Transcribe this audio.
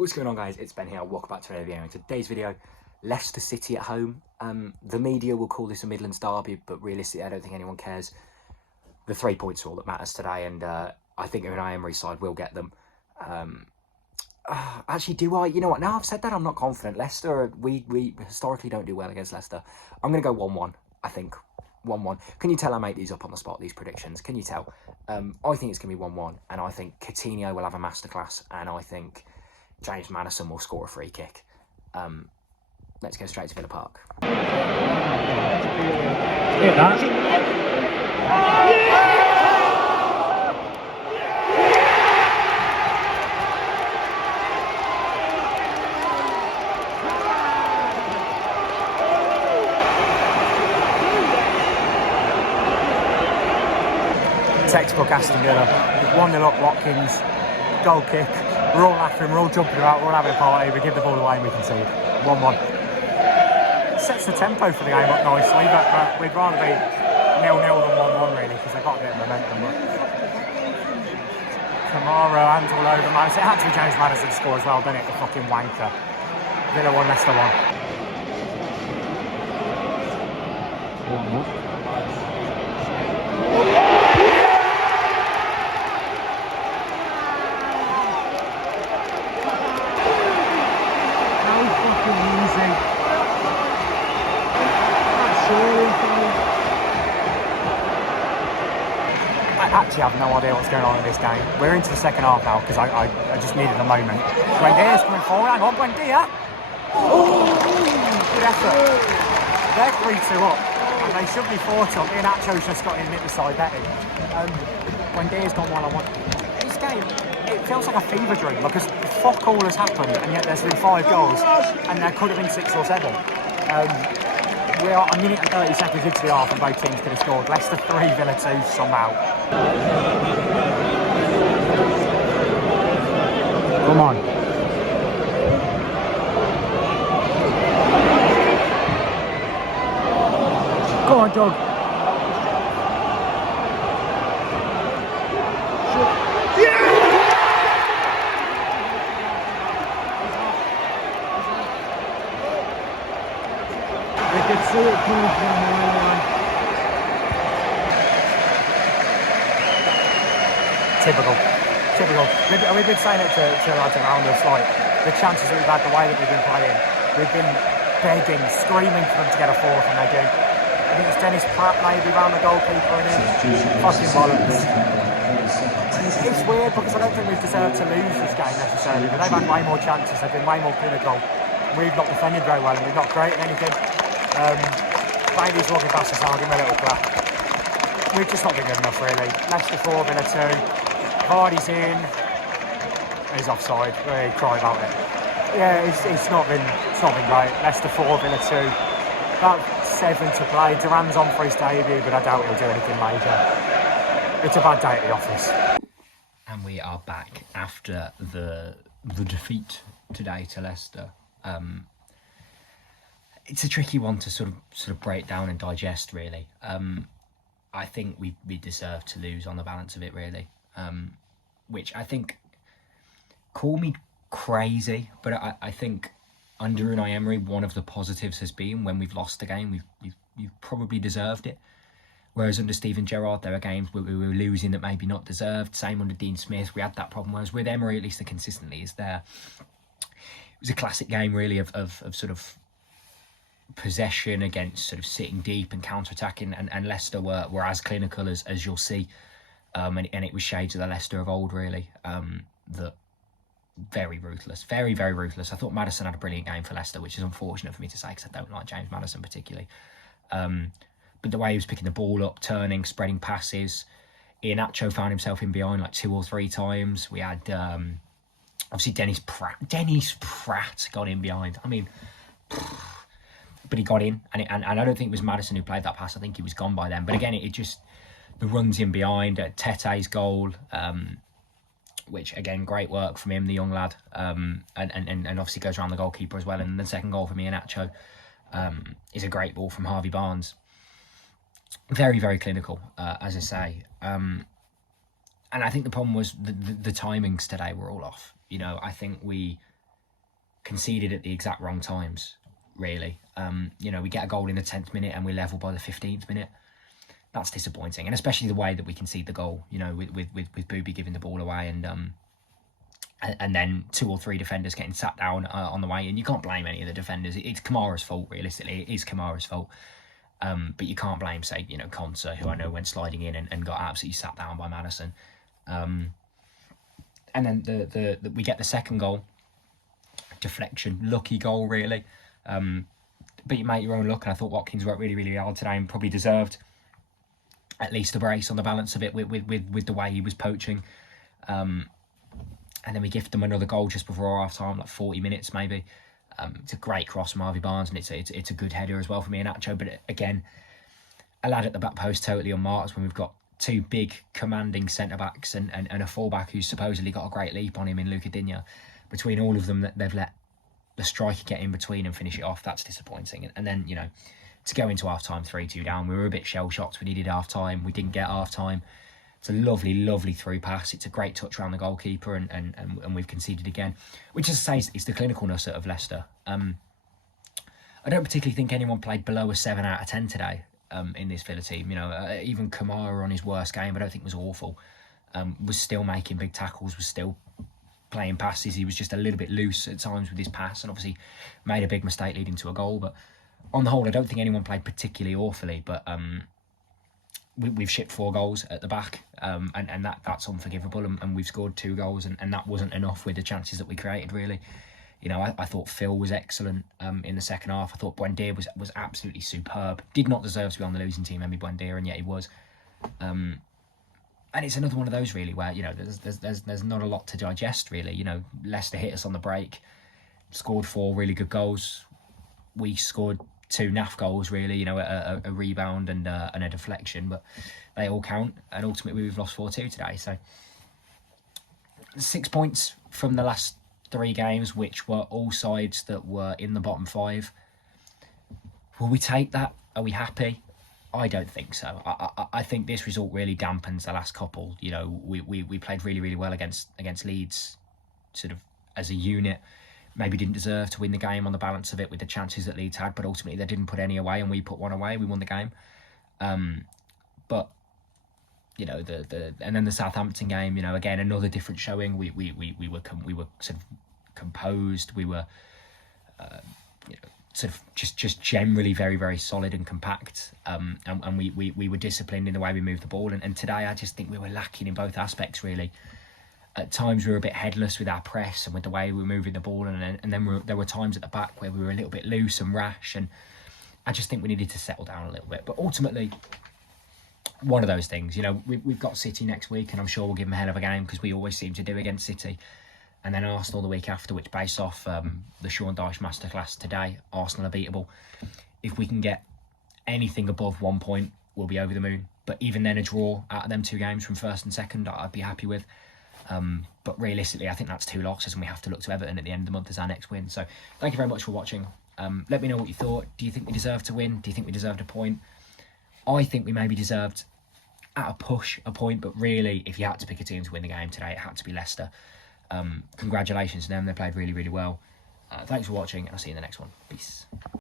What's going on, guys? It's Ben here. Welcome back to another video. In today's video, Leicester City at home. The media will call this a Midlands derby, but realistically, I don't think anyone cares. The 3 points are all that matters today, and I think an Emery side will get them. Actually, do I? You know what? Now I've said that, I'm not confident. Leicester, we historically don't do well against Leicester. I'm going to go 1-1, I think. 1-1. Can you tell I make these up on the spot, these predictions? Can you tell? I think it's going to be 1-1, and I think Coutinho will have a masterclass, and I think James Maddison will score a free kick. Let's go straight to Villa Park. Hear that? Textbook Aston Villa. 1-0 up Watkins, goal kick. We're all laughing, we're all jumping about, we're all having a party. We give the ball away and we concede. 1-1. Sets the tempo for the game up nicely, but we'd rather be 0-0 than 1-1 really, because they've got a bit of momentum. But Kamara, hands all over Madison. It had to be James Maddison to score as well, didn't it? The fucking wanker. Villa 1, Leicester 1. I actually have no idea what's going on in this game. We're into the second half now because I just needed a moment. Buendia's coming forward. Hang on, Buendia. Oh, good effort. They're 3-2 up and they should be 4-2 up. Iheanacho's just got in and hit the side betting. Buendia's gone one-on-one. This game, it feels like a fever dream because fuck all has happened and yet there's been 5 goals and there could have been 6 or 7. We are a minute and 30 seconds into the half and both teams could have scored. Leicester 3, Villa 2 somehow. Come on. Go on, Doug. We could see it coming from the line. Typical. We've been saying it to lads around us, like, the chances that we've had, the way that we've been playing, we've been begging, screaming for them to get a fourth, and they do. I think it's Dennis Pratt maybe around the goalkeeper and him. Fucking bollocks. It's weird because I don't think we've deserved to lose this game necessarily, but they've had way more chances, they've been way more clinical. We've not defended very well and we've not created anything. Bailey's walking past us now, give him a little clap. We've just not been good enough really. Leicester 4, Villa 2. Vardy's in. He's offside. We cry about it. Yeah, it's not been great. Leicester 4, Villa 2. About 7 to play. Duran's on for his debut, but I doubt he'll do anything major. It's a bad day at the office. And we are back after the defeat today to Leicester. It's a tricky one to sort of break down and digest, really. I think we deserve to lose on the balance of it, really. Which I think, call me crazy, but I think under Unai Emery, one of the positives has been when we've lost a game, we've probably deserved it. Whereas under Steven Gerrard, there are games where we were losing that maybe not deserved. Same under Dean Smith, we had that problem. Whereas with Emery, at least the consistency is there. It was a classic game, really, of sort of possession against sort of sitting deep and counter-attacking, and Leicester were as clinical as you'll see. And it was shades of the Leicester of old, really. That very ruthless, very, very ruthless. I thought Maddison had a brilliant game for Leicester, which is unfortunate for me to say because I don't like James Maddison particularly. But the way he was picking the ball up, turning, spreading passes. Iheanacho found himself in behind like 2 or 3 times. We had obviously Dennis Pratt got in behind. I mean, but he got in, and I don't think it was Maddison who played that pass. I think he was gone by then. But again, it just, the runs in behind, Tete's goal, which again, great work from him, the young lad, and obviously goes around the goalkeeper as well. And the second goal from Iheanacho is a great ball from Harvey Barnes. Very, very clinical, as I say. And I think the problem was the timings today were all off. You know, I think we conceded at the exact wrong times, really. You know, we get a goal in the 10th minute and we're level by the 15th minute. That's disappointing, and especially the way that we concede the goal. You know, with Booby giving the ball away and then 2 or 3 defenders getting sat down on the way, and you can't blame any of the defenders. It's Kamara's fault, realistically. It is Kamara's fault. But you can't blame, say, you know, Konsa, who I know went sliding in and got absolutely sat down by Maddison. And then we get the second goal, deflection, lucky goal, really. But you make your own luck, and I thought Watkins worked really, really hard today and probably deserved at least a brace on the balance of it with the way he was poaching. And then we gift them another goal just before half time, like 40 minutes maybe. It's a great cross from Harvey Barnes, and it's a good header as well for me and Nacho. But again, a lad at the back post totally unmarked when we've got 2 big commanding centre backs and a fullback who's supposedly got a great leap on him in Luca Digne. Between all of them, that they've let the striker get in between and finish it off. That's disappointing. And then, you know, to go into half time 3-2 down, we were a bit shell shocked. We needed half time. We didn't get half time. It's a lovely, lovely through pass. It's a great touch around the goalkeeper, and we've conceded again, which, as I say, is the clinicalness of Leicester. I don't particularly think anyone played below a 7 out of 10 today in this Villa team. You know, even Kamara on his worst game, I don't think was awful. Was still making big tackles, was still playing passes. He was just a little bit loose at times with his pass, and obviously made a big mistake leading to a goal. But on the whole, I don't think anyone played particularly awfully. But we've shipped 4 goals at the back, and that's unforgivable, and we've scored 2 goals, and that wasn't enough with the chances that we created, really. You know, I thought Phil was excellent in the second half. I thought Buendia was absolutely superb. Did not deserve to be on the losing team, Emi Buendia, and yet he was. And it's another one of those, really, where, you know, there's not a lot to digest, really. You know, Leicester hit us on the break, scored 4 really good goals. We scored 2 naff goals, really, you know, a rebound and a deflection, but they all count, and ultimately we've lost 4-2 today. So 6 points from the last 3 games, which were all sides that were in the bottom 5. Will we take that? Are we happy? I don't think so. I think this result really dampens the last couple. You know, we played really, really well against Leeds, sort of as a unit. Maybe didn't deserve to win the game on the balance of it with the chances that Leeds had, but ultimately they didn't put any away, and we put 1 away. We won the game. But you know, and then the Southampton game, you know, again another different showing. We were sort of composed. We were you know, sort of just generally very, very solid and compact. And we were disciplined in the way we moved the ball. And today I just think we were lacking in both aspects, really. At times we were a bit headless with our press and with the way we were moving the ball, and then there were times at the back where we were a little bit loose and rash, and I just think we needed to settle down a little bit. But ultimately, one of those things, you know, we've got City next week, and I'm sure we'll give them a hell of a game, because we always seem to do against City. And then Arsenal the week after, which based off the Sean Dyche masterclass today, Arsenal are beatable. If we can get anything above 1 point, we'll be over the moon. But even then, a draw out of them 2 games from first and second, I'd be happy with. But realistically, I think that's 2 losses, and we have to look to Everton at the end of the month as our next win. So thank you very much for watching. Let me know what you thought. Do you think we deserved to win? Do you think we deserved a point? I think we maybe deserved, at a push, a point. But really, if you had to pick a team to win the game today, it had to be Leicester. Congratulations to them. They played really, really well. Thanks for watching, and I'll see you in the next one. Peace.